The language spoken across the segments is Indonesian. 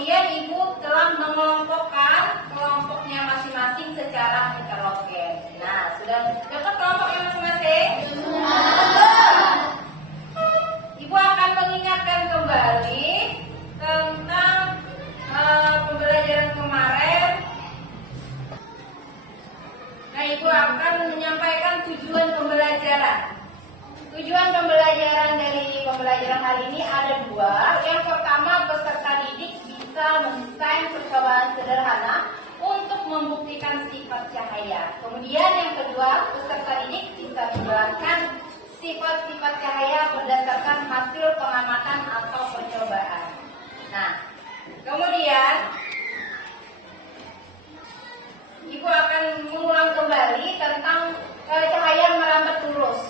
kemudian Ibu telah mengelompokkan kelompoknya masing-masing secara heterogen. Nah, sudah dapat kelompoknya masing-masing? Ibu akan mengingatkan kembali tentang pembelajaran kemarin. Nah, Ibu akan menyampaikan tujuan pembelajaran. Tujuan pembelajaran dari pembelajaran hari ini ada dua. Yang pertama, peserta didik bisa mendesain percobaan sederhana untuk membuktikan sifat cahaya. Kemudian yang kedua, peserta didik bisa menjelaskan sifat-sifat cahaya berdasarkan hasil pengamatan atau percobaan. Nah, kemudian Ibu akan mengulang kembali tentang cahaya merambat lurus.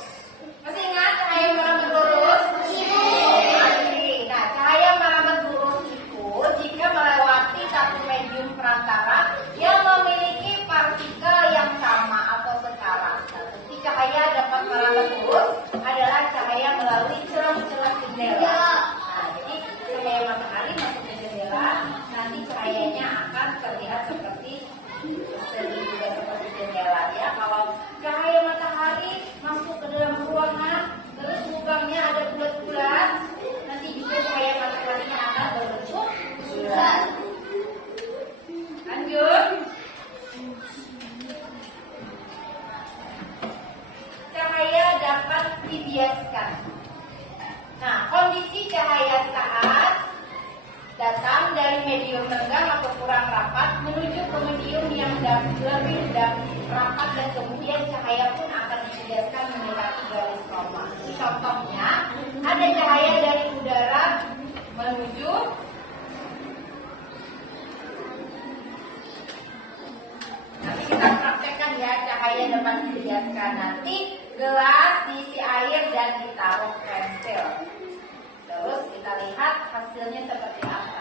Masih ingat cahaya merambat lurus? Masih. Nah, cahaya merambat lurus itu jika melewati satu medium perantara yang memiliki partikel yang sama atau setara. Nah, bukti cahaya dapat merambat lurus adalah cahaya melalui celah-celah jendela. Nah, jadi cahaya matahari masuk ke jendela, nanti cahayanya akan terlihat seperti jendela ya. Kalau cahaya matahari masuk ke dalam ruangan, terus lubangnya ada bulat-bulat, nanti juga cahaya mataharinya akan berbentuk bulat. Lanjut. Cahaya dapat dibiaskan. Nah, kondisi cahaya saat datang dari medium renggang atau kurang rapat menuju ke medium yang lebih rapat, dan kemudian cahaya pun akan dibiaskan mendekati garis koma. Contohnya, ada cahaya dari udara menuju nanti kita praktekkan ya, cahaya dapat dibiaskan. Nanti gelas diisi air dan ditaruh pensil. Terus kita lihat hasilnya seperti apa.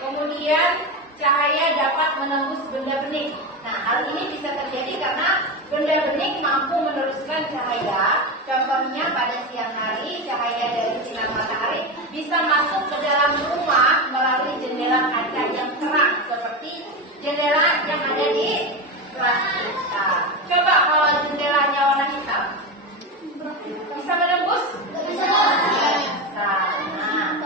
Kemudian cahaya dapat menembus benda bening. Nah, hal ini bisa terjadi karena benda bening mampu meneruskan cahaya. Contohnya pada siang hari, cahaya dari sinar matahari bisa masuk ke dalam rumah melalui jendela kaca yang terang seperti jendela yang ada di kelas kita. Coba kalau jendelanya warna hitam, bisa menembus? Bisa. Nah,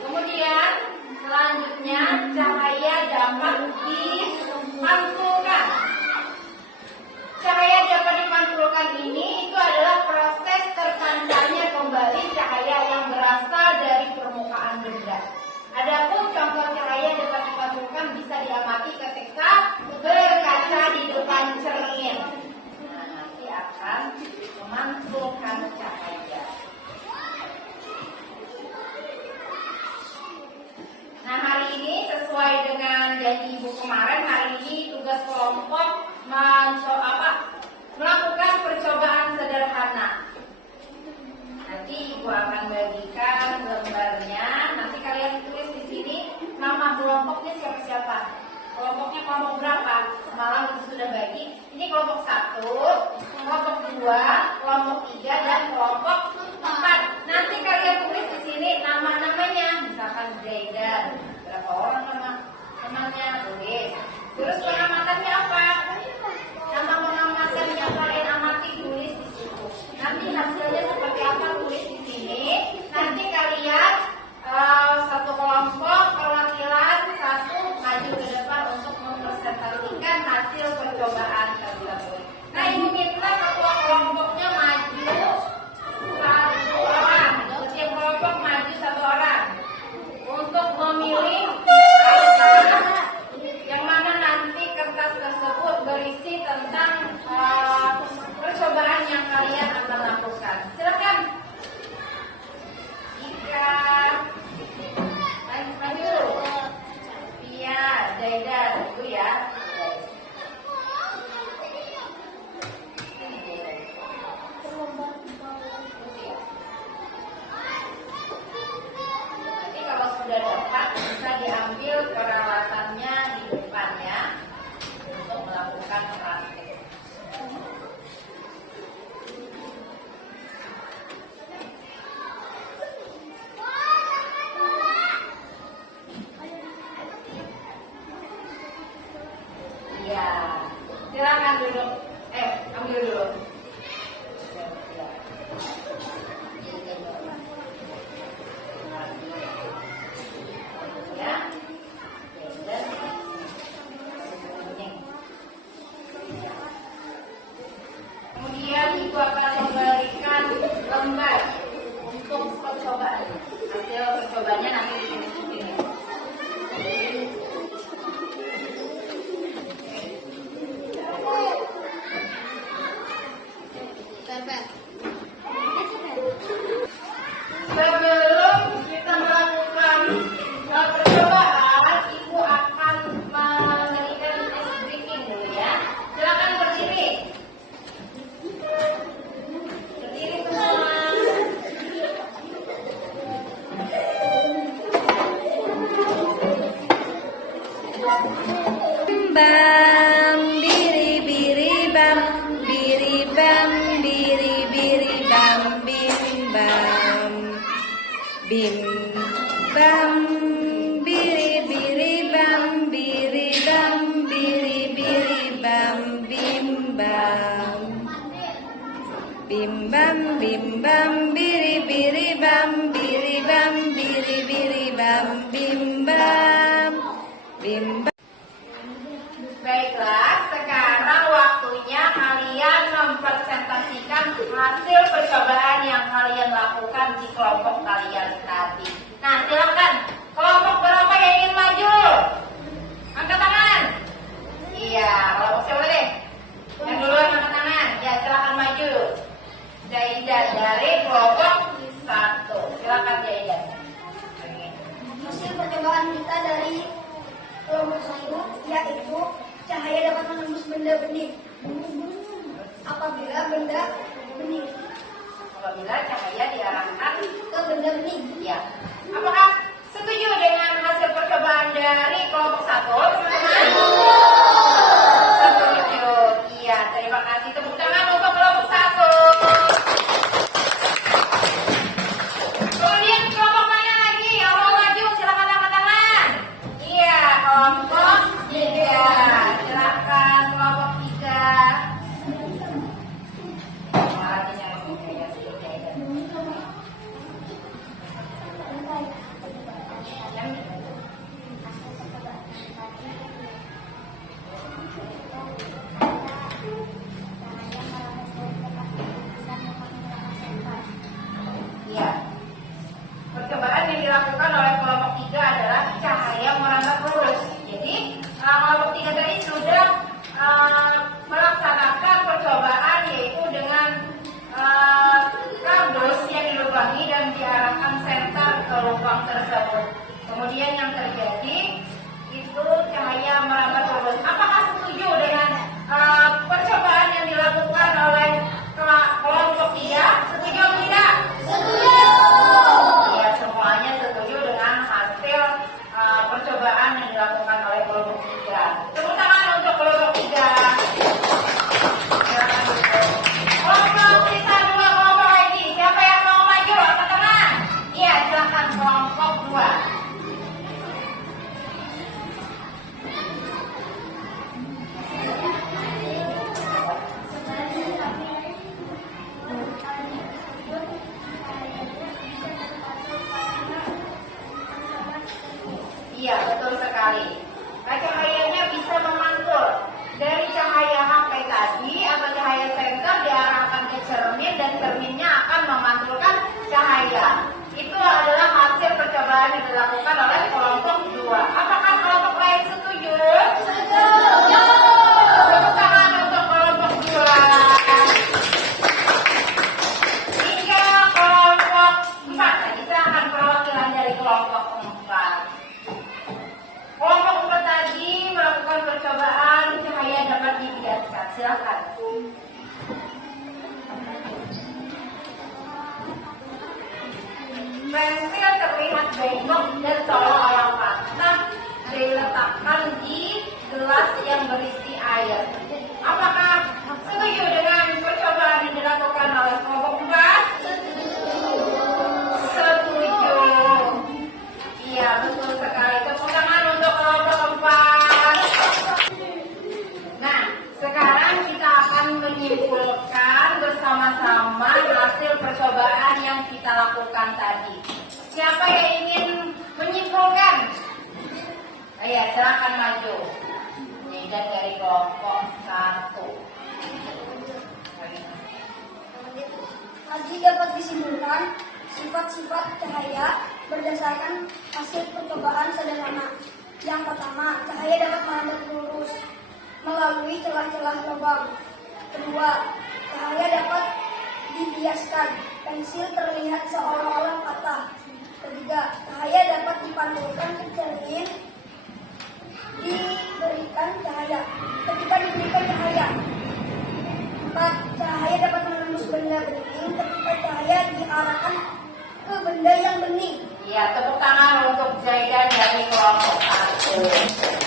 kemudian selanjutnya cahaya dapat dipantulkan. Cahaya dapat dipantulkan ini itu adalah proses terpancarnya kembali cahaya yang berasal dari permukaan benda. Adapun contoh cahaya dapat dipantulkan bisa diamati ketika berkaca di depan cermin. Nah, nanti akan memantulkan cahaya. Nah, hari ini sesuai dengan janji Ibu kemarin, hari ini tugas kelompok melakukan percobaan sederhana. Nanti Ibu akan bagikan gambarnya. Nanti kalian tulis di sini nama kelompoknya siapa-siapa. Kelompoknya kelompok berapa? Semalam itu sudah bagi. Ini kelompok 1, kelompok 2, kelompok 3, dan kelompok 4. Nanti kalian tulis di sini nama-namanya. Misalkan Zaidan. Berapa orang namanya? Tulis. Silakan duduk. Ambil dulu. Ya. Kemudian ibu akan memberikan lembar untuk percobaan. Hasil percobaannya nanti dimasukin. Sebelum kita melakukan percobaan, ibu akan memberikan tes briefing dulu ya. Silakan berdiri. Berdiri semua. Bam biri biri bam biri bam biri biri bam bim bam bim bam biri biri bam biri bam biri biri bam bim bam bim bam biri biri bam biri bam biri biri bam bim bam bim bam. Baiklah, sekarang waktunya kalian mempresentasikan hasil percobaan yang kalian lakukan di kelompok kalian tadi. Nah, silakan. Kelompok berapa yang ingin maju? Angkat tangan. Iya, kelompok siapa deh? Yang duluan angkat tangan. Ya, silakan maju. Zaidan dari kelompok 1. Silakan Zaidan. Hasil percobaan kita dari kelompok 1 yaitu cahaya dapat menembus benda bening apabila benda bening Apabila cahaya diarahkan ke benda bening. ya. Apakah setuju dengan hasil percobaan dari kelompok 1, teman-teman? Setuju. Iya, terima kasih. Tepuk tangan untuk kelompok 1. Kemudian kelompok mana lagi? Yang mau maju, silakan angkat tangan. Iya, kelompok 3. Silakan kelompok 3. Iya. Percobaan yang dilakukan oleh kelompok 3 adalah cahaya merambat lurus. Jadi, kelompok 3 tadi sudah melaksanakan percobaan yaitu dengan kardus yang dilubangi dan diarahkan senter ke lubang tersebut. Kemudian yang terjadi itu cahaya merambat lurus. Apakah setuju dengan percobaan yang dilakukan oleh kelompok 3? Setuju atau tidak? Ya, semuanya setuju dengan hasil percobaan yang dilakukan oleh kelompok 3. Tepuk tangan untuk kelompok 3. Silakan duduk. Kelompok sisa 2 kelompok lagi. Siapa yang mau maju? Angkat tangan. Iya, silakan kelompok 2. Iya, betul sekali. Cahayanya bisa memantul dari cahaya HP tadi atau cahaya senter diarahkan ke cermin dan cerminnya akan memantulkan cahaya. Itu adalah hasil percobaan yang dilakukan oleh kelompok 2. Apakah kelompok lain setuju? Setuju. Tepuk tangan untuk kelompok 2. Hingga kelompok 4. Tadi saya akan perwakilan dari kelompok 4. Kelompok 4 tadi melakukan percobaan cahaya dapat dibiaskan. Silakan. Pensil terlihat bengkok dan seolah-olah patah diletakkan di gelas yang berisi air. Apakah setuju dengan percobaan yang dilakukan oleh kelompok 4? Setuju. Iya, betul sekali. Tepuk tangan untuk kelompok 4. Nah, sekarang Iya, silakan maju. Zaidan dari kelompok 1. Lagi dapat disimpulkan sifat-sifat cahaya berdasarkan hasil percobaan sederhana. Yang pertama, cahaya dapat merambat lurus melalui celah-celah lubang. Kedua, cahaya dapat dibiaskan, pensil terlihat seolah-olah patah. Ketiga, cahaya dapat dipantulkan ke cermin ketika diberikan cahaya. Empat, cahaya dapat menembus benda bening ketika cahaya diarahkan ke benda yang bening. Iya, tepuk tangan untuk Zaidan dari kelompok 1.